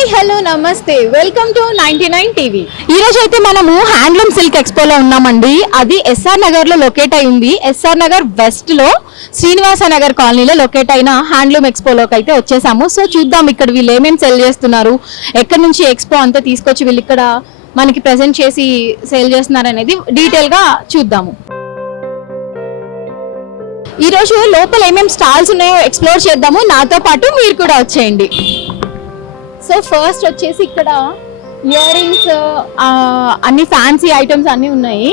Hi hello నమస్తే welcome to 99 TV. ఈ రోజు అయితే మనము హ్యాండ్లూమ్ సిల్క్ ఎక్స్పోలో ఉన్నామండి. అది ఎస్ఆర్ నగర్ లో లొకేట్ అయి ఉంది. ఎస్ఆర్ నగర్ వెస్ట్ లో శ్రీనివాస నగర్ కాలనీలో లొకేట్ అయిన హ్యాండ్లూమ్ ఎక్స్పోలోకి అయితే వచ్చేసాము. సో చూద్దాం ఇక్కడ వీళ్ళు ఏమేమి సెల్ చేస్తున్నారు, ఎక్కడి నుంచి ఎక్స్పో అంతా తీసుకొచ్చి వీళ్ళు ఇక్కడ మనకి ప్రెజెంట్ చేసి సేల్ చేస్తున్నారు అనేది డీటెయిల్ గా చూద్దాము. ఈ రోజు లోపల ఏమేమి స్టాల్స్ ఉన్నాయో ఎక్స్ప్లోర్ చేద్దాము. నాతో పాటు మీరు కూడా వచ్చేయండి. సో ఫస్ట్ వచ్చేసి ఇక్కడ ఇయర్ రింగ్స్, అన్ని ఫ్యాన్సీ ఐటమ్స్ అన్ని ఉన్నాయి.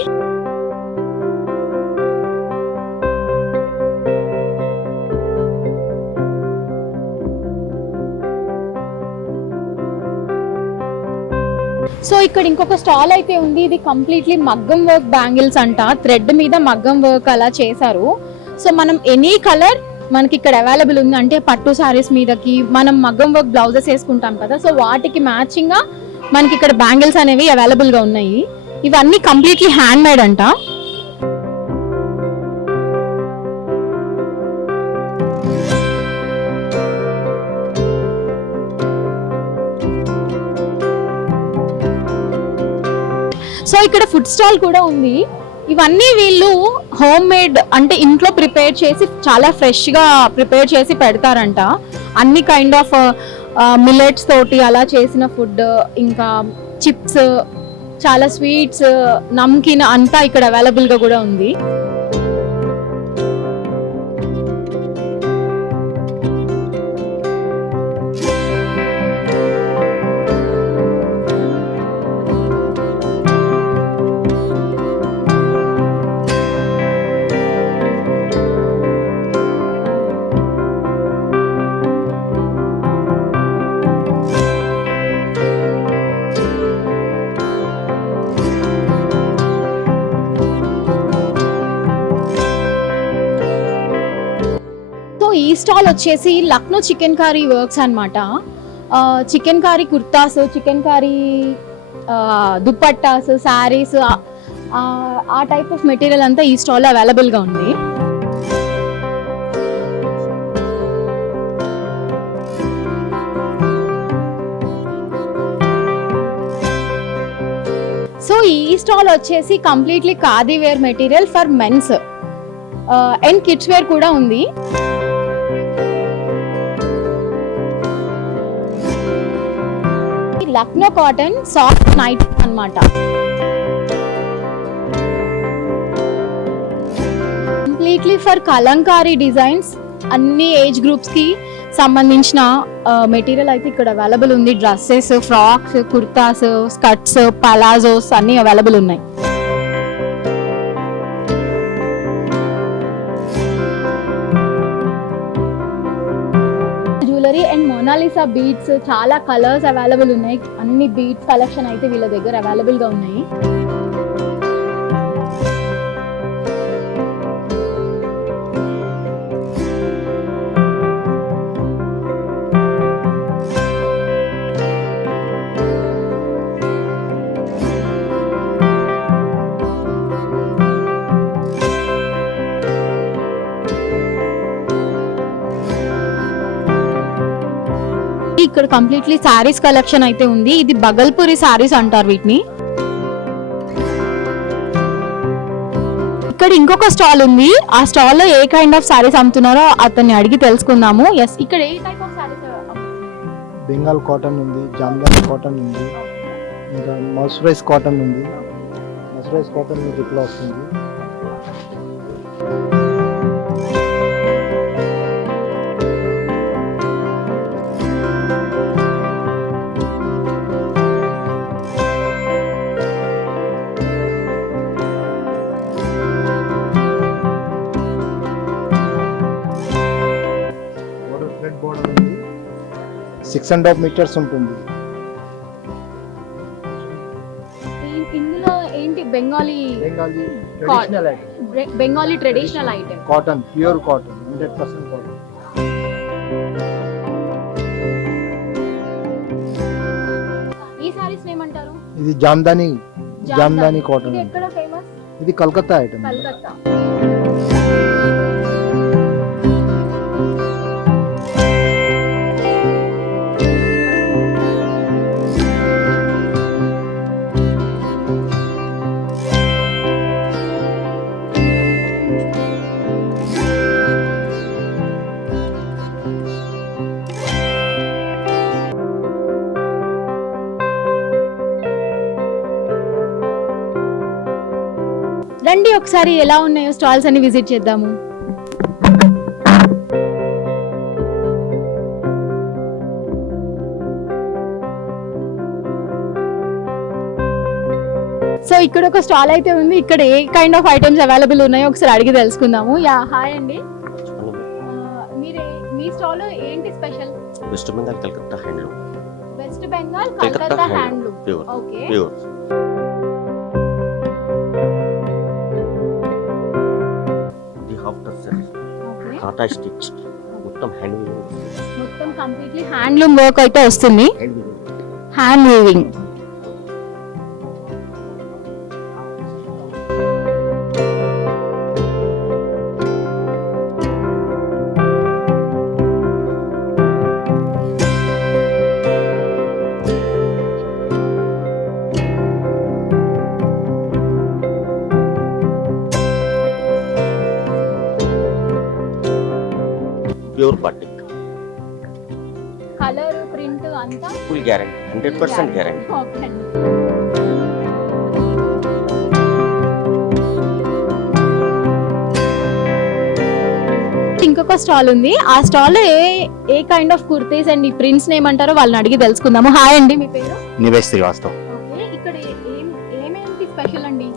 సో ఇక్కడ ఇంకొక స్టాల్ అయితే ఉంది. ఇది కంప్లీట్లీ మగ్గం వర్క్ బ్యాంగిల్స్ అంట. థ్రెడ్ మీద మగ్గం వర్క్ అలా చేశారు. సో మనం ఎనీ కలర్ మనకి ఇక్కడ అవైలబుల్ ఉంది. అంటే పట్టు సారీస్ మీదకి మనం మగ్గం వర్క్ బ్లౌజెస్ వేసుకుంటాం కదా, సో వాటికి మ్యాచింగ్ గా మనకి ఇక్కడ బ్యాంగిల్స్ అనేవి అవైలబుల్ గా ఉన్నాయి. ఇవన్నీ కంప్లీట్లీ హ్యాండ్ మేడ్ అంట. సో ఇక్కడ ఫుడ్ స్టాల్ కూడా ఉంది. ఇవన్నీ వీళ్ళు హోమ్ మేడ్, అంటే ఇంట్లో ప్రిపేర్ చేసి చాలా ఫ్రెష్ గా ప్రిపేర్ చేసి పెడతారంట. అన్ని కైండ్ ఆఫ్ మిల్లెట్స్ తోటి అలా చేసిన ఫుడ్, ఇంకా చిప్స్, చాలా స్వీట్స్, నమ్కిన్ అంతా ఇక్కడ అవైలబుల్ గా కూడా ఉంది. ఈ స్టాల్ వచ్చేసి లక్నో చికెన్ కర్రీ వర్క్స్ అన్నమాట. Chicken curry kurtas, chicken curry dupattas, saris, ఆ టైప్ ఆఫ్ మెటీరియల్ అంతా ఈ స్టాల్లో అవైలబుల్ గా ఉంది. సో ఈ స్టాల్ వచ్చేసి completely khadi wear material for mens and kids wear కూడా ఉంది. లక్నో కాటన్ సాఫ్ట్ నైట్ అన్నమాట. కంప్లీట్లీ ఫర్ కలంకారీ డిజైన్స్, అన్ని ఏజ్ గ్రూప్స్ కి సంబంధించిన మెటీరియల్ అయితే ఇక్కడ అవైలబుల్ ఉంది. Dresses, frocks, kurtas, skirts, palazzos అన్ని అవైలబుల్ ఉన్నాయి. జ్యువెలరీ అండ్ మోనాలిసా బీడ్స్, చాలా కలర్స్ అవైలబుల్ ఉన్నాయి. అన్ని బీడ్స్ కలెక్షన్ అయితే వీళ్ళ దగ్గర అవైలబుల్ గా ఉన్నాయి. ఇక్కడ కంప్లీట్లీ సారీస్ కలెక్షన్ అయితే ఉంది. ఇది బగల్పూరి సారీస్ అంటారు వీటిని. ఇక్కడ ఇంకొక స్టాల్ ఉంది. ఆ స్టాల్ లో ఏ కైండ్ ఆఫ్ సారీస్ అమ్ముతున్నారో అతన్ని అడిగి తెలుసుకుందాము. ఎస్, ఇక్కడ ఏ type of saris? Bengal cotton ఉంది, జామ్దాని కాటన్ ఉంది, ఇంకా మర్సరైజ్ కాటన్ ఉంది. మర్సరైజ్ కాటన్ మీకు ఇట్లా వస్తుంది. బోర్డర్ ఉంది, 6.5 meters ఉంటుంది. ఇందులో ఏంటి? Bengali traditional item. Bengali traditional item, cotton, pure cotton, 100% cotton. ఈ సారీస్ ఏమంటారు? ఇది జామ్దాని కాటన్. ఇది ఎక్కడ ఫేమస్? ఇది కలకత్తా ఐటమ్. కలకత్తా. రండి ఒకసారి ఎలా ఉన్నాయో స్టాల్స్ అని విజిట్ చేద్దాము. సో ఇక్కడ ఒక స్టాల్ అయితే ఉంది. ఇక్కడ ఏ కైండ్ ఆఫ్ ఐటమ్స్ అవైలబుల్ ఉన్నాయో ఒకసారి అడిగి తెలుసుకుందాము. యా హాయ్ అండి, మీ స్టాల్ ఏంటి special? West Bengal Calcutta handloom. West Bengal Calcutta handloom. Pure okay. Pure. The half touch okay. Tata stitch మొత్తం హ్యాండ్లూమ్. మొత్తం కంప్లీట్లీ హ్యాండ్లూమ్ వర్క్ అయితే వస్తుంది. Hand weaving. Pure batik. Colour print అంతా ఫుల్ గ్యారంటీ, 100% గ్యారంటీ. ఓకే అండి. ఇంకొక స్టాల్ ఉంది. ఆ stall A kind of kurtis and ఈ ప్రింట్స్ ఏమంటారో వాళ్ళని అడిగి తెలుసుకుందాము. హాయ్ అండి, మీ పేరు? నివేష్ శ్రీవాస్తవ్. ఓకే. ఇక్కడ ఏమేంటి స్పెషల్ అండి?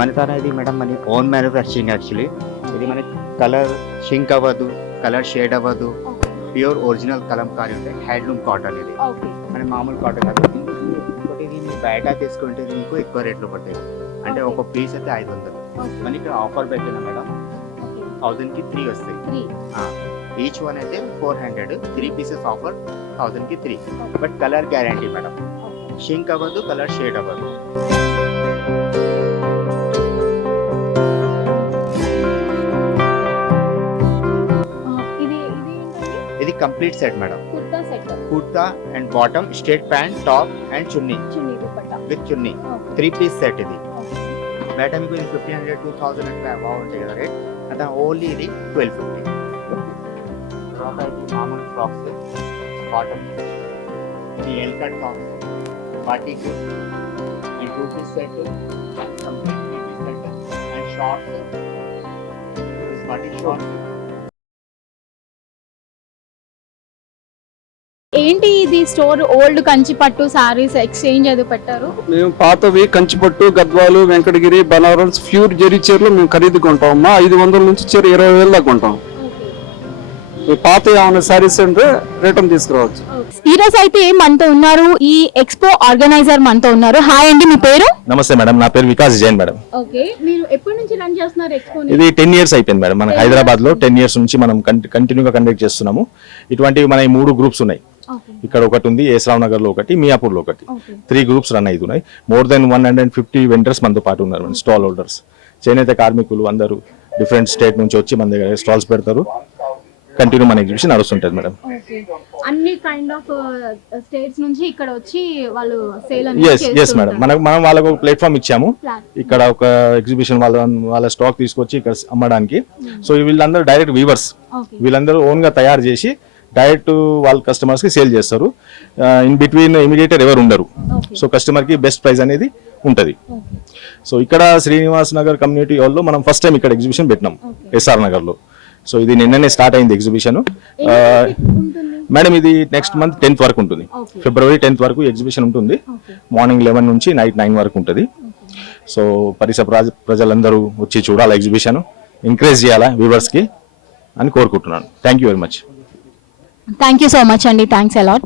మనతో అనేది మేడం మన ఓన్ మ్యానుఫ్యాక్చరింగ్ యాక్చువల్లీ. ఇది మనకి కలర్ షింక్ అవ్వదు, కలర్ షేడ్ అవ్వదు, ఓకే. ప్యూర్ ఒరిజినల్ కలంకారీ ఉంటాయి. హ్యాండ్లూమ్ కాటన్ ఇది, ఓకే. మన మామూలు కాటన్ కాదు. ఇంకోటి ఇది మీరు బయట తీసుకుంటే మీకు ఎక్కువ రేట్లో పడతాయి. అంటే ఒక పీస్ అయితే 500. ఓకే. మనకి ఇక్కడ ఆఫర్ పెట్టిన మేడం ఓకే. 1000కి 3 వస్తాయి. 3. ఈచ్ వన్ అయితే 400. 3 పీసెస్ ఆఫర్ 1000కి 3. But colour guarantee madam, okay. Shrink అవ్వదు, కలర్ షేడ్ అవ్వదు. ఇది ఏంటండి? ఇది complete set madam. Kurta set. Kurta and bottom, straight pant, top and chunni chunni dupatta. With chunni. Okay. 3 piece set ఇది. ఓకే. బయట మీకు ఇది 1500, 2000 అట్లా బాగుంటాయి కదా రేట్. అంటే ఓన్లీ ఇది 1250. తర్వాత ఇది మామూలు ఫ్రాక్స్, కాటన్, ఇది L cut frocks, batik and 2 piece set, complete 3 piece set and shorts, batik shorts. ఏంటి ఇది store? Old Kanchipattu saris exchange అది పెట్టారు. మేము పాతవి కంచిపట్టు, గద్వాలు, వెంకటగిరి, బనారస్, ప్యూర్ జరీ చీరలు మేము ఖరీదు కొంటాం అమ్మా. 500 నుంచి చీర 20,000 దాకా కొంటాం. మీ పాత ఏమైనా సారీస్ అంటే రిటర్న్ తీసుకురావచ్చు. ఈ రోజు అయితే మనతో ఉన్నారు ఈ ఎక్స్పో ఆర్గనైజర్ మనతో ఉన్నారు. హాయ్ అండి, మీ పేరు? నమస్తే మేడం, నా పేరు వికాస్ జైన్ మేడం. ఓకే. మీరు ఎప్పటి నుంచి రన్ చేస్తున్నారు ఎక్స్పో? ఇది 10 years అయిపోయింది మేడం. మన హైదరాబాద్ లో 10 years నుంచి మనం కంటిన్యూగా కండక్ట్ చేస్తున్నాము. ఇటువంటివి మన 3 గ్రూప్స్ ఉన్నాయి. ఇక్కడ ఒకటి ఉంది, ఏస్రావ్ నగర్ లో ఒకటి, మియాపూర్ లో ఒకటి. 3 గ్రూప్స్ రన్ అవుతున్నాయి. మోర్ దెన్ 150 వెండర్స్ మనతో పాటు ఉన్నారు, మన స్టాల్ హోల్డర్స్. చేనేత కార్మికులు అందరూ డిఫరెంట్ స్టేట్ నుంచి వచ్చి మన దగ్గర స్టాల్స్ పెడతారు. కంటిన్యూ మన ఎగ్జిబిషన్ నడుస్తుంటది మేడం. అన్ని కైండ్ ఆఫ్ స్టేట్స్ నుంచి ఇక్కడ వచ్చి వాళ్ళు సేల్ ఎస్ మేడం. మనం వాళ్ళకు ఒక ప్లాట్ఫామ్ ఇచ్చాము. ఇక్కడ ఒక ఎగ్జిబిషన్ వాళ్ళ స్టాక్ తీసుకొచ్చి ఇక్కడ అమ్మడానికి. సో వీళ్ళందరూ డైరెక్ట్ వీవర్స్, వీళ్ళందరూ ఓన్ గా తయారు చేసి డైరెక్ట్ వాళ్ళ కస్టమర్స్ కి సేల్ చేస్తారు. ఇన్ బిట్వీన్ ఇమీడియేటర్ ఎవరు ఉండరు. సో కస్టమర్ కి బెస్ట్ ప్రైస్ అనేది ఉంటది. సో ఇక్కడ శ్రీనివాస్ నగర్ కమ్యూనిటీ హాల్లో మనం ఫస్ట్ టైం ఇక్కడ ఎగ్జిబిషన్ పెట్టినాం, ఎస్ఆర్ నగర్ లో. సో ఇది నిన్ననే స్టార్ట్ అయింది ఎగ్జిబిషన్ మేడం. ఇది నెక్స్ట్ మంత్ 10th వరకు ఉంటుంది. ఫిబ్రవరి 10th వరకు ఎగ్జిబిషన్ ఉంటుంది. మార్నింగ్ 11 నుంచి నైట్ 9 వరకు ఉంటుంది. సో పరిసర ప్రజలందరూ వచ్చి చూడాలి ఎగ్జిబిషన్, ఎంకరేజ్ చేయాలా వ్యూవర్స్ కి అని కోరుకుంటున్నాను. Thank you very much. Thank you so much అండి. Thanks allot.